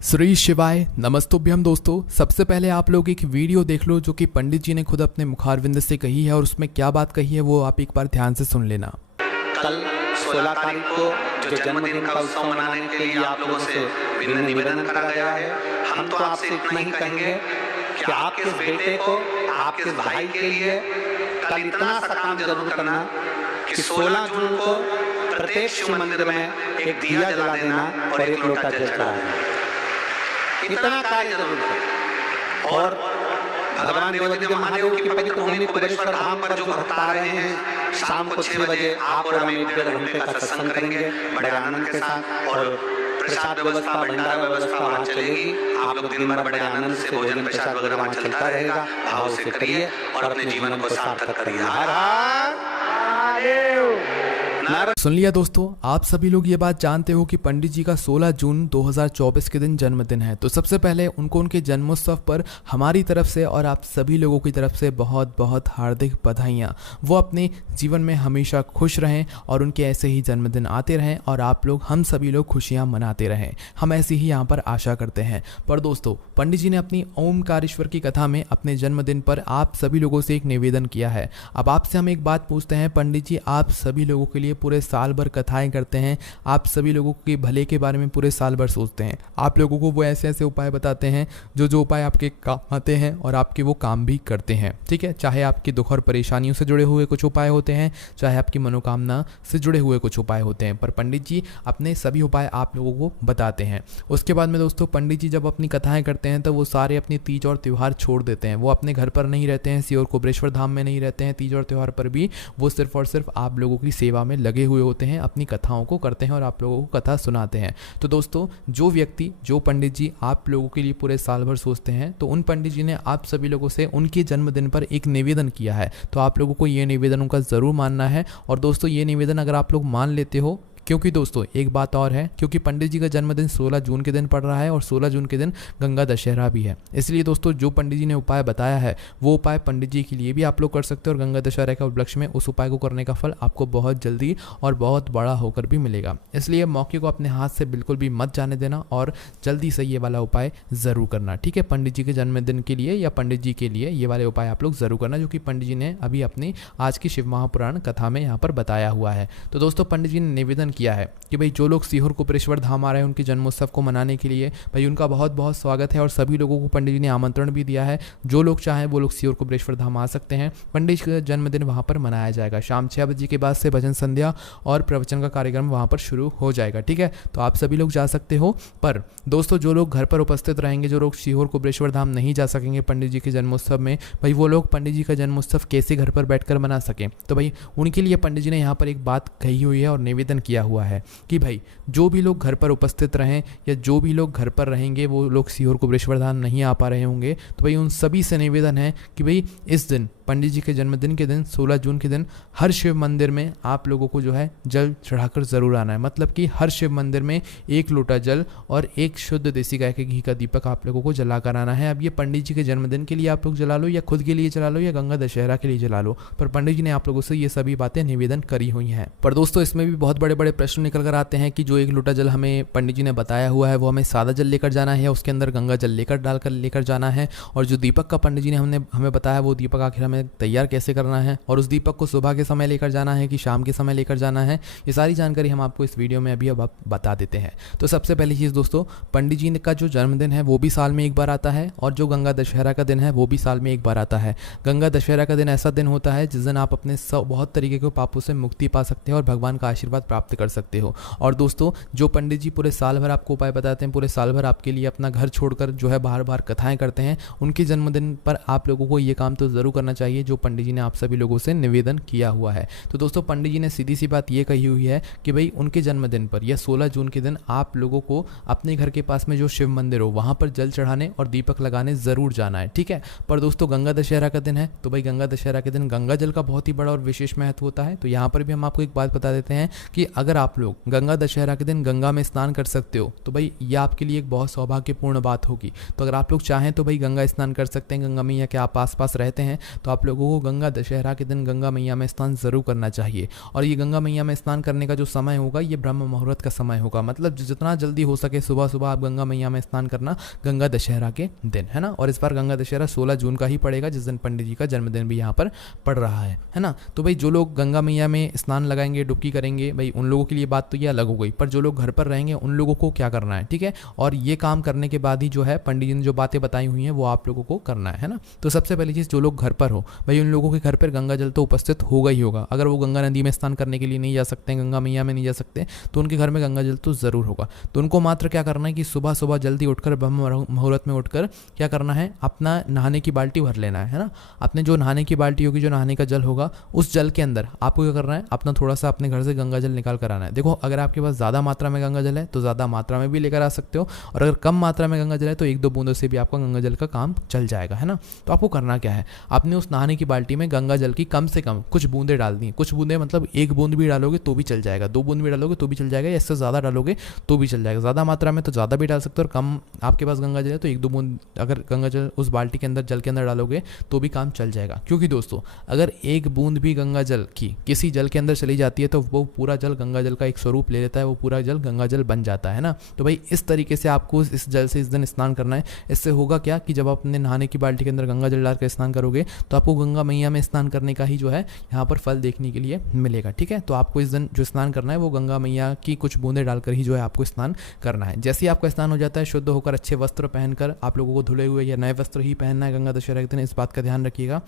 श्री शिवाय नमस्तुभ्यम दोस्तों। सबसे पहले आप लोग एक वीडियो देख लो जो कि पंडित जी ने खुद अपने मुखारविंद से कही है और उसमें क्या बात कही है वो आप एक बार ध्यान से सुन लेना। कल 16 तारीख को जो जन्मदिन का उत्सव मनाने के लिए आप लोगों से विनम्र निवेदन करा गया है, हम तो आपसे इतना ही कहेंगे कि आपके इस बेटे को, आपके इस भाई के लिए कल इतना सा काम जरूर करना कि 16 जून को प्रत्येक शिव मंदिर में एक दिया जला देना और एक लोटा जल चढ़ाना। इतना कार्य जरूर करें। और भगवान देवादिदेव महादेव की पवित्र भूमि कुबेरेश्वर धाम पर जो भक्त आ रहे हैं, शाम को 6 बजे आप और हम 1-1.5 घंटे का सत्संग करेंगे बड़े आनंद के साथ। और प्रसाद व्यवस्था, भंडारा व्यवस्था वहाँ चलेगी। आप लोग दिन भर बड़े आनंद से भोजन प्रसाद वगैरह वहाँ चलता रहेगा। भाव से करिए और अपने जीवन को सार्थक करिए। हर हर महादेव। सुन लिया दोस्तों, आप सभी लोग ये बात जानते हो कि पंडित जी का 16 जून 2024 के दिन जन्मदिन है। तो सबसे पहले उनको उनके जन्मोत्सव पर हमारी तरफ से और आप सभी लोगों की तरफ से बहुत बहुत हार्दिक बधाइयाँ। वो अपने जीवन में हमेशा खुश रहें और उनके ऐसे ही जन्मदिन आते रहें और आप लोग, हम सभी लोग खुशियाँ मनाते रहें। हम ऐसी ही यहाँ पर आशा करते हैं। पर दोस्तों, पंडित जी ने अपनी ओमकारेश्वर की कथा में अपने जन्मदिन पर आप सभी लोगों से एक निवेदन किया है। अब आपसे हम एक बात पूछते हैं, पंडित जी आप सभी लोगों के लिए पूरे साल भर कथाएं करते हैं, आप सभी लोगों के भले के बारे में पूरे साल भर सोचते हैं। आप लोगों को वो ऐसे ऐसे उपाय बताते हैं जो उपाय आपके काम आते हैं और आपके वो काम भी करते हैं। ठीक है, चाहे आपकी दुख और परेशानियों से जुड़े हुए कुछ उपाय होते हैं, चाहे आपकी मनोकामना से जुड़े हुए कुछ उपाय होते हैं, पर पंडित जी अपने सभी उपाय आप लोगों को बताते हैं। उसके बाद में दोस्तों, पंडित जी जब अपनी कथाएं करते हैं तो वो सारे अपनी तीज और त्यौहार छोड़ देते हैं। वो अपने घर पर नहीं रहते हैं, सीहोर कुबेरेश्वर धाम में नहीं रहते हैं। तीज और त्यौहार पर भी वो सिर्फ और सिर्फ आप लोगों की सेवा में लगे हुए होते हैं, अपनी कथाओं को करते हैं और आप लोगों को कथा सुनाते हैं। तो दोस्तों, जो व्यक्ति, जो पंडित जी आप लोगों के लिए पूरे साल भर सोचते हैं, तो उन पंडित जी ने आप सभी लोगों से उनके जन्मदिन पर एक निवेदन किया है। तो आप लोगों को ये निवेदन उनका ज़रूर मानना है। और दोस्तों, ये निवेदन अगर आप लोग मान लेते हो, क्योंकि दोस्तों एक बात और है, क्योंकि पंडित जी का जन्मदिन 16 जून के दिन पड़ रहा है और 16 जून के दिन गंगा दशहरा भी है। इसलिए दोस्तों, जो पंडित जी ने उपाय बताया है वो उपाय पंडित जी के लिए भी आप लोग कर सकते हो और गंगा दशहरा के उपलक्ष्य में उस उपाय को करने का फल आपको बहुत जल्दी और बहुत बड़ा होकर भी मिलेगा। इसलिए मौके को अपने हाथ से बिल्कुल भी मत जाने देना और जल्दी से ये वाला उपाय ज़रूर करना। ठीक है, पंडित जी के जन्मदिन के लिए या पंडित जी के लिए ये वाले उपाय आप लोग ज़रूर करना, जो कि पंडित जी ने अभी अपनी आज की शिव महापुराण कथा में यहाँ पर बताया हुआ है। तो दोस्तों, पंडित जी ने निवेदन किया है कि भाई जो लोग सीहोर कुबेरेश्वर धाम आ रहे हैं उनके जन्मोत्सव को मनाने के लिए, भाई उनका बहुत बहुत स्वागत है। और सभी लोगों को पंडित जी ने आमंत्रण भी दिया है। जो लोग चाहें वो लोग सीहोर कुबेरेश्वर धाम आ सकते हैं। पंडित जी का जन्मदिन वहाँ पर मनाया जाएगा। शाम 6 बजे के बाद से भजन संध्या और प्रवचन का कार्यक्रम वहाँ पर शुरू हो जाएगा। ठीक है, तो आप सभी लोग जा सकते हो। पर दोस्तों, जो लोग घर पर उपस्थित रहेंगे, जो लोग सीहोर कुबेरेश्वर धाम नहीं जा सकेंगे पंडित जी के जन्मोत्सव में, भाई वो लोग पंडित जी का जन्मोत्सव कैसे घर पर बैठकर मना सकें, तो भाई उनके लिए पंडित जी ने यहाँ पर एक बात कही हुई है और निवेदन किया हुआ है कि भाई जो भी लोग घर पर उपस्थित रहें या जो भी लोग घर पर रहेंगे, वो लोग सीहोर कुबेरेश्वर धाम नहीं आ पा रहे होंगे, तो भाई उन सभी से निवेदन है कि भाई इस दिन पंडित जी के जन्मदिन के दिन 16 जून के दिन हर शिव मंदिर में आप लोगों को जो है जल चढ़ाकर ज़रूर आना है। मतलब कि हर शिव मंदिर में 1 लोटा जल और 1 शुद्ध देसी गाय के घी का दीपक आप लोगों को जला कर आना है। अब ये पंडित जी के जन्मदिन के लिए आप लोग जला लो या खुद के लिए जला लो या गंगा दशहरा के लिए जला लो, पर पंडित जी ने आप लोगों से ये सभी बातें निवेदन करी हुई हैं। पर दोस्तों, इसमें भी बहुत बड़े बड़े प्रश्न निकल कर आते हैं कि जो 1 लोटा जल हमें पंडित जी ने बताया हुआ है वो हमें सादा जल लेकर जाना है या उसके अंदर गंगा जल डालकर लेकर जाना है, और जो दीपक का पंडित जी ने हमें बताया वो दीपक आखिर हमें तैयार कैसे करना है, और उस दीपक को सुबह के समय लेकर जाना है कि शाम के समय लेकर जाना है, ये सारी जानकारी हम आपको इस वीडियो में अभी अब बता देते हैं। तो सबसे पहली चीज़ दोस्तों, पंडित जी का जो जन्मदिन है वो भी साल में एक बार आता है और जो गंगा दशहरा का दिन है वो भी साल में एक बार आता है। गंगा दशहरा का दिन ऐसा दिन होता है जिस दिन आप अपने बहुत तरीके के पापों से मुक्ति पा सकते हैं और भगवान का आशीर्वाद प्राप्त कर सकते हो। और दोस्तों, जो पंडित जी पूरे साल भर आपको उपाय बताते हैं, पूरे साल भर आपके लिए अपना घर छोड़कर जो है बाहर बाहर कथाएं करते हैं, उनके जन्मदिन पर आप लोगों को ये काम तो ज़रूर करना चाहिए जो पंडित जी ने आप सभी लोगों से निवेदन किया हुआ है। तो दोस्तों, पंडित जी ने सीधी सी बात ये कही हुई है कि भाई उनके जन्मदिन पर या 16 जून के दिन आप लोगों को अपने घर के पास में जो शिव मंदिर हो वहाँ पर जल चढ़ाने और दीपक लगाने ज़रूर जाना है। ठीक है, पर दोस्तों गंगा दशहरा का दिन है, तो भाई गंगा दशहरा के दिन गंगा जल का बहुत ही बड़ा और विशेष महत्व होता है। तो यहाँ पर भी हम आपको एक बात बता देते हैं कि अगर आप लोग गंगा दशहरा के दिन गंगा में स्नान कर सकते हो तो भाई ये आपके लिए एक बहुत सौभाग्यपूर्ण बात होगी। तो अगर आप लोग चाहें तो भाई गंगा स्नान कर सकते हैं। गंगा मैया के आप आसपास रहते हैं तो आप आप लोगों को गंगा दशहरा के दिन गंगा मैया में स्नान ज़रूर करना चाहिए। और ये गंगा मैया में स्नान करने का जो समय होगा ये ब्रह्म मुहूर्त का समय होगा, मतलब जितना जल्दी हो सके सुबह सुबह आप गंगा मैया में स्नान करना गंगा दशहरा के दिन, है ना। और इस बार गंगा दशहरा 16 जून का ही पड़ेगा, जिस दिन पंडित जी का जन्मदिन भी यहाँ पर पड़ रहा है ना। तो भाई जो लोग गंगा मैया में स्नान लगाएंगे, डुबकी करेंगे, भाई उन लोगों के लिए बात तो ये अलग हो गई, पर जो लोग घर पर रहेंगे उन लोगों को क्या करना है, ठीक है। और ये काम करने के बाद ही जो है पंडित जी ने जो बातें बताई हुई हैं वो आप लोगों को करना है ना। तो सबसे पहली चीज़, जो लोग घर पर हो भाई उन लोगों के घर पर गंगा जल तो उपस्थित होगा ही होगा। अगर वो गंगा नदी में स्नान करने के लिए नहीं जा सकते, गंगा मैया में नहीं जा सकते, तो उनके घर में गंगा जल तो ज़रूर होगा। तो उनको मात्र क्या करना है कि सुबह सुबह जल्दी उठकर ब्रह्म मुहूर्त में उठकर क्या करना है, अपना नहाने की बाल्टी भर लेना है ना। अपने जो नहाने की बाल्टी होगी, जो नहाने का जल होगा, उस जल के अंदर आपको क्या करना है, अपना थोड़ा सा अपने घर से गंगा जल निकाल कर आना है। देखो अगर आपके पास ज़्यादा मात्रा में गंगा जल है तो ज़्यादा मात्रा में भी लेकर आ सकते हो, और अगर कम मात्रा में गंगा जल है तो 1-2 बूंदों से भी आपका गंगा जल का काम चल जाएगा, है ना। तो आपको करना क्या है, आपने उस नहाने की बाल्टी में गंगा जल की कम से कम कुछ बूंदे डाल दी। कुछ बूंदे मतलब 1 बूंद भी डालोगे तो भी चल जाएगा, 2 बूंद भी डालोगे तो भी चल जाएगा, या इससे ज़्यादा डालोगे तो भी चल जाएगा। ज़्यादा मात्रा में तो ज़्यादा भी डाल सकते हो, और कम आपके पास गंगा जल है तो 1-2 बूंद अगर गंगा जल उस बाल्टी के अंदर जल के अंदर डालोगे तो भी काम चल जाएगा। क्योंकि दोस्तों अगर 1 बूंद भी गंगा जल की किसी जल के अंदर चली जाती है तो वो पूरा जल गंगा जल का एक स्वरूप ले लेता है, वो पूरा जल गंगा जल बन जाता है ना। तो भाई इस तरीके से आपको इस जल से इस दिन स्नान करना है। इससे होगा क्या कि जब आप अपने नहाने की बाल्टी के अंदर गंगा जल डालकर स्नान करोगे तो आपको गंगा मैया में स्नान करने का ही जो है यहाँ पर फल देखने के लिए मिलेगा, ठीक है। तो आपको इस दिन जो स्नान करना है वो गंगा मैया की कुछ बूंदे डालकर ही जो है आपको स्नान करना है। जैसे ही आपका स्नान हो जाता है, शुद्ध होकर अच्छे वस्त्र पहनकर, आप लोगों को धुले हुए या नए वस्त्र ही पहनना है गंगा दशहरा के दिन, इस बात का ध्यान रखिएगा।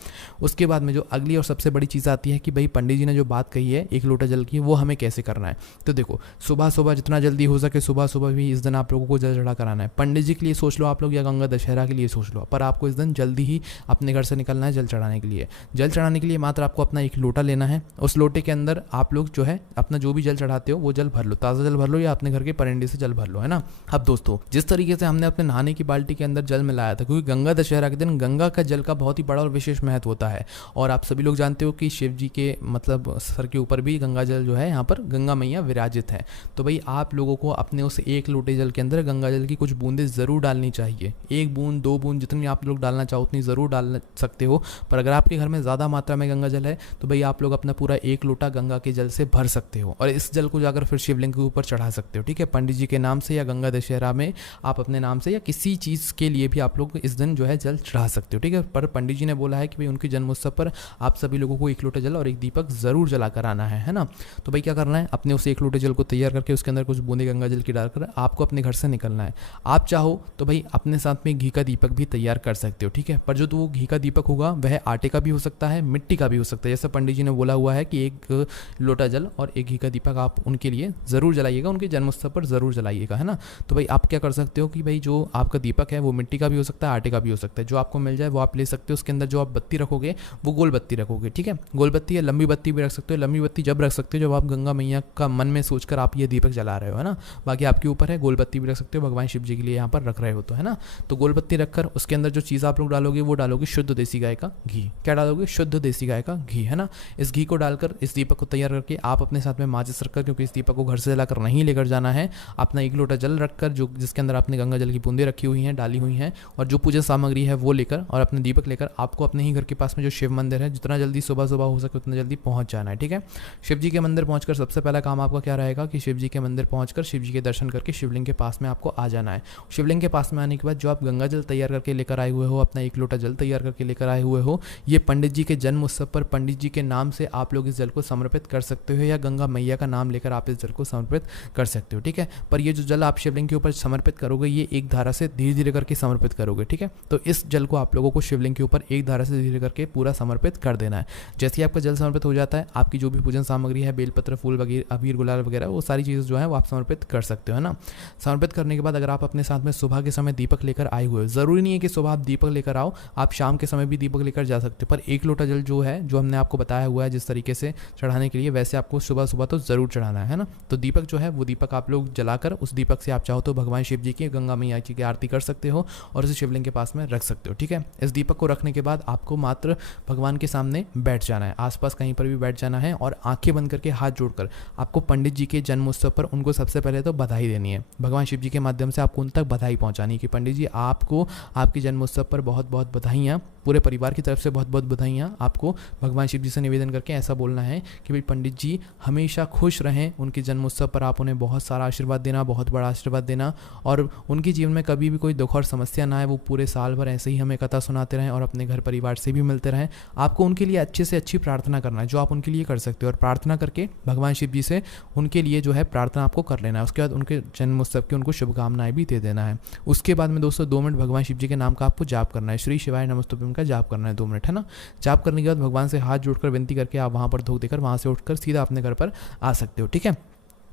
उसके बाद में जो अगली और सबसे बड़ी चीज़ आती है कि भाई पंडित जी ने जो बात कही है 1 लोटा जल की, वो हमें कैसे करना है। तो देखो सुबह सुबह जितना जल्दी हो सके सुबह सुबह भी इस दिन आप लोगों को जल चढ़ा कराना है। पंडित जी के लिए सोच लो आप लोग या गंगा दशहरा के लिए सोच लो, पर आपको इस दिन जल्दी ही अपने घर से निकलना है जल चढ़ाने के लिए। जल चढ़ाने के लिए मात्र आपको अपना 1 लोटा लेना है। उस लोटे के अंदर आप लोग जो है अपना जो भी जल चढ़ाते हो वो जल भर लो, ताज़ा जल भर लो या अपने घर के परिंडे से जल भर लो, है ना। अब दोस्तों जिस तरीके से हमने अपने नहाने की बाल्टी के अंदर जल मिलाया था, क्योंकि गंगा दशहरा के दिन गंगा का जल का बहुत ही बड़ा और विशेष महत्व होता है। और आप सभी लोग जानते हो कि शिव जी के मतलब सर के ऊपर भी गंगा जल जो है यहाँ पर गंगा मैया विराजित है। तो भाई आप लोगों को अपने उस 1 लोटे जल के अंदर गंगा जल की कुछ बूंदें ज़रूर डालनी चाहिए। 1 बूंद 2 बूंद जितनी आप लोग डालना चाहो उतनी ज़रूर डाल सकते हो। पर अगर आपके घर में ज़्यादा मात्रा में गंगा जल है तो भाई आप लोग अपना पूरा 1 लोटा गंगा के जल से भर सकते हो, और इस जल को जाकर फिर शिवलिंग के ऊपर चढ़ा सकते हो, ठीक है। पंडित जी के नाम से या गंगा दशहरा में आप अपने नाम से या किसी चीज़ के लिए भी आप लोग इस दिन जो है जल चढ़ा सकते हो, ठीक है। पर पंडित जी ने बोला है कि भाई उनके जन्मोत्सव पर आप सभी लोगों को 1 लोटा जल और 1 दीपक ज़रूर जला कर आना है ना। तो भाई क्या करना है, अपने उस 1 लोटे जल को तैयार करके उसके अंदर कुछ बूंदे गंगा जल की डालकर आपको अपने घर से निकलना है। आप चाहो तो भाई अपने साथ में घी का दीपक भी तैयार कर सकते हो, ठीक है। पर जो तो वो घी का दीपक होगा वह आटे का भी हो सकता है, मिट्टी का भी हो सकता है। जैसे पंडित जी ने बोला हुआ है कि 1 लोटा जल और 1 घी का दीपक आप उनके लिए ज़रूर जलाइएगा, उनके जन्मोत्सव पर ज़रूर जलाइएगा, है ना। तो भाई आप क्या कर सकते हो कि भाई जो आपका दीपक है वो मिट्टी का भी हो सकता है, आटे का भी हो सकता है, जो आपको मिल जाए वो आप ले सकते हो। उसके अंदर जो आप बत्ती रखोगे वो गोल बत्ती रखोगे, ठीक है। गोल बत्ती या लंबी बत्ती भी रख सकते हो। लंबी बत्ती जब रख सकते हो जब आप गंगा मैया का मन में सोचकर आप ये दीपक जला रहे हो, है ना। बाकी आपके ऊपर है, गोल बत्ती भी रख सकते हो, भगवान शिव जी के लिए यहाँ पर रख रहे हो तो, है ना। तो गोल बत्ती रखकर उसके अंदर जो चीज़ आप लोग डालोगे वो डालोगे शुद्ध देसी गाय का घी। क्या डालोगे, शुद्ध देसी गाय का घी, है ना। इस घी को डालकर इस दीपक को तैयार करके आप अपने साथ में माचिस रखकर, क्योंकि इस दीपक को घर से जलाकर नहीं लेकर जाना है, अपना 1 लोटा जल रखकर जो जिसके अंदर आपने गंगा जल की बूंदें रखी हुई हैं, डाली हुई हैं, और जो पूजा सामग्री है वो लेकर और अपने दीपक लेकर आपको अपने ही घर के पास में जो शिव मंदिर है, जितना जल्दी सुबह सुबह हो सके उतना जल्दी पहुंच जाना है, ठीक है। शिव जी के मंदिर पहुंचकर सबसे पहला काम आपका क्या रहेगा कि शिव जी के मंदिर पहुंचकर शिव जी के दर्शन करके शिवलिंग के पास में आपको आ जाना है। शिवलिंग के पास में आने के बाद जो आप गंगा जल तैयार करके लेकर आए हुए हो, अपना 1 लोटा जल तैयार करके लेकर आए हुए हो, ये पंडित जी के जन्म उत्सव पर पंडित जी के नाम से आप लोग इस जल को समर्पित कर सकते हो, या गंगा मैया का नाम लेकर आप इस जल को समर्पित कर सकते हो, ठीक है। पर ये जो जल आप शिवलिंग के ऊपर समर्पित करोगे ये एक धारा से धीरे धीरे करके समर्पित करोगे, ठीक है। तो इस जल को आप लोगों को शिवलिंग के ऊपर एक धारा से धीरे करके पूरा समर्पित कर देना है। जैसे ही आपका जल समर्पित हो जाता है, आपकी जो भी पूजन सामग्री है, बेलपत्र, फूल वगैरह, अबीर, गुलाल वगैरह, वो सारी चीज़ें जो है वो आप समर्पित कर सकते हो, है ना। समर्पित करने के बाद अगर आप अपने साथ में सुबह के समय दीपक लेकर आए हुए हो, ज़रूरी नहीं है कि सुबह आप दीपक लेकर आओ, आप शाम के समय भी दीपक लेकर जा सकते हो। पर 1 लोटा जल जो है, जो हमने आपको बताया हुआ है जिस तरीके से चढ़ाने के लिए, वैसे आपको सुबह सुबह तो ज़रूर चढ़ाना है ना। तो दीपक जो है वो दीपक आप लोग जलाकर उस दीपक से आप चाहो तो भगवान शिव जी की, गंगा मैया जी की आरती कर सकते हो और उसे शिवलिंग के पास में रख सकते हो, ठीक है। इस दीपक को रखने के बाद आपको मात्र भगवान के सामने बैठ जाना है, आसपास कहीं पर भी बैठ जाना है, और आंखें बंद करके हाथ जोड़कर आपको पंडित जी के जन्म उत्सव पर उनको सबसे पहले तो बधाई देनी है। भगवान शिव जी के माध्यम से आपको उन तक बधाई पहुंचानी है कि पंडित जी आपको आपके जन्म उत्सव पर बहुत बहुत बधाइयाँ पूरे परिवार की तरफ तरफ से बहुत बहुत बधाइयाँ। आपको भगवान शिव जी से निवेदन करके ऐसा बोलना है कि भाई पंडित जी हमेशा खुश रहें, उनके जन्मोत्सव पर आप उन्हें बहुत सारा आशीर्वाद देना, बहुत बड़ा आशीर्वाद देना, और उनके जीवन में कभी भी कोई दुख और समस्या ना आए। वो पूरे साल भर ऐसे ही हमें कथा सुनाते रहें और अपने घर परिवार से भी मिलते रहें। आपको उनके लिए अच्छे से अच्छी प्रार्थना करना है, जो आप उनके लिए कर सकते हो, और प्रार्थना करके भगवान शिव जी से उनके लिए जो है प्रार्थना आपको कर लेना है। उसके बाद उनके जन्मोत्सव की उनको शुभकामनाएं भी दे देना है। उसके बाद में दोस्तों 2 मिनट भगवान शिव जी के नाम का आपको जाप करना है, श्री शिवाय नमस्तुभ्यम का जाप करना है 2 मिनट, है ना। जाप करने के बाद भगवान से हाथ जोड़कर विनती करके आप वहाँ पर धूप देकर वहाँ से उठकर सीधा अपने घर पर आ सकते हो, ठीक है।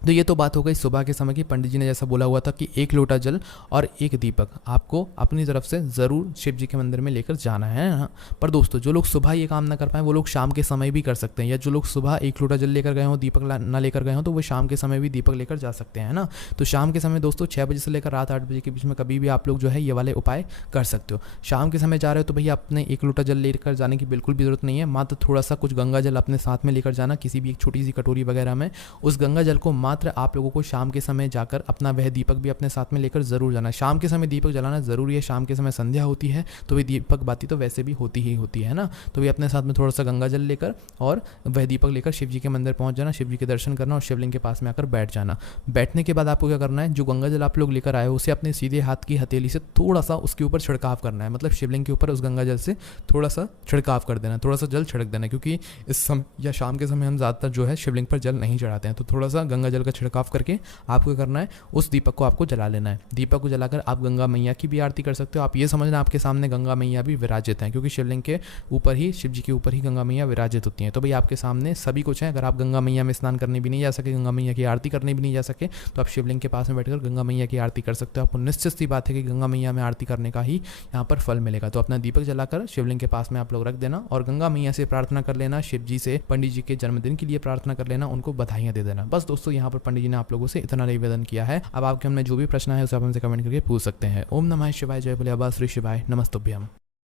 तो ये तो बात हो गई सुबह के समय की। पंडित जी ने जैसा बोला हुआ था कि 1 लोटा जल और 1 दीपक आपको अपनी तरफ से ज़रूर शिव जी के मंदिर में लेकर जाना है ना। पर दोस्तों जो लोग सुबह ये काम ना कर पाएँ वो लोग शाम के समय भी कर सकते हैं, या जो लोग सुबह 1 लोटा जल लेकर गए हों, दीपक ना लेकर गए हों, तो वो शाम के समय भी दीपक लेकर जा सकते हैं ना। तो शाम के समय दोस्तों 6 बजे से लेकर रात 8 बजे के बीच में कभी भी आप लोग जो है ये वाले उपाय कर सकते हो। शाम के समय जा रहे हो तो भैया अपने 1 लोटा जल लेकर जाने की बिल्कुल भी ज़रूरत नहीं है। मात्र थोड़ा सा कुछ गंगा जल अपने साथ में लेकर जाना, किसी भी एक छोटी सी कटोरी वगैरह में। उस गंगा जल को मात्र आप लोगों को शाम के समय जाकर अपना वह दीपक भी अपने साथ में लेकर जरूर जाना। शाम के समय दीपक जलाना जरूरी है। शाम के समय संध्या होती है तो वह दीपक बाती तो वैसे भी होती ही होती है ना। तो भी अपने साथ में थोड़ा सा गंगा जल लेकर और वह दीपक लेकर शिव जी के मंदिर पहुंच जाना, शिव जी के दर्शन करना और शिवलिंग के पास में आकर बैठ जाना। बैठने के बाद आपको क्या करना है, जो गंगा जल आप लोग लेकर आए हो उसे अपने सीधे हाथ की हथेली से थोड़ा सा उसके ऊपर छिड़काव करना है। मतलब शिवलिंग के ऊपर उस गंगा जल से थोड़ा सा छिड़काव कर देना, थोड़ा सा जल छिड़क देना, क्योंकि इस समय या शाम के समय हम ज़्यादातर जो है शिवलिंग पर जल नहीं चढ़ाते हैं। तो थोड़ा सा गंगा जल का छिड़काव करके आपको करना है, उस दीपक को आपको जला लेना है। दीपक को जलाकर आप गंगा मैया की भी आरती कर सकते हो। आप ये समझना आपके सामने गंगा मैया भी विराजित हैं, क्योंकि शिवलिंग के ऊपर ही, शिव जी के ऊपर ही गंगा मैया विराजित होती हैं। तो भाई आपके सामने सभी कुछ है। अगर आप गंगा मैया में स्नान करने भी नहीं जा सके, गंगा मैया की आरती करने भी नहीं जा सके, तो आप शिवलिंग के पास में बैठकर गंगा मैया की आरती कर सकते हो। आपको निश्चित सी बात है कि गंगा मैया में आरती करने का ही यहाँ पर फल मिलेगा। तो अपना दीपक जलाकर शिवलिंग के पास में आप लोग रख देना और गंगा मैया से प्रार्थना कर लेना, शिव जी से पंडित जी के जन्मदिन के लिए प्रार्थना कर लेना, उनको बधाइयाँ दे देना। बस दोस्तों यहाँ पर पंडित जी ने आप लोगों से इतना निवेदन किया है। अब आपके हमने जो भी प्रश्न है उसे आप हमसे कमेंट करके पूछ सकते हैं। ओम नमः शिवाय, जय भोले बाबा श्री शिवाय नमस्तुभ्यम।